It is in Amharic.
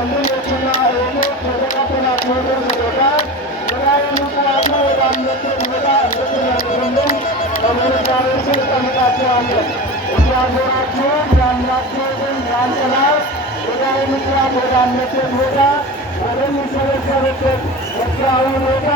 ወንድሞችና እህቶች የተቀበላችሁትን ስጦታ የራእይን ቁራኛ ወደ አምልኮ ቦታ እንድትመልሱልን በምስጋና ስር ጠይቃችኋለን። እግዚአብሔራችሁን ያምላችሁትን ያን ጥላት የራእይ ምክንያት ወደ አምልኮ ቦታ ወደሚሰበሰብበት መስራዊ ቦታ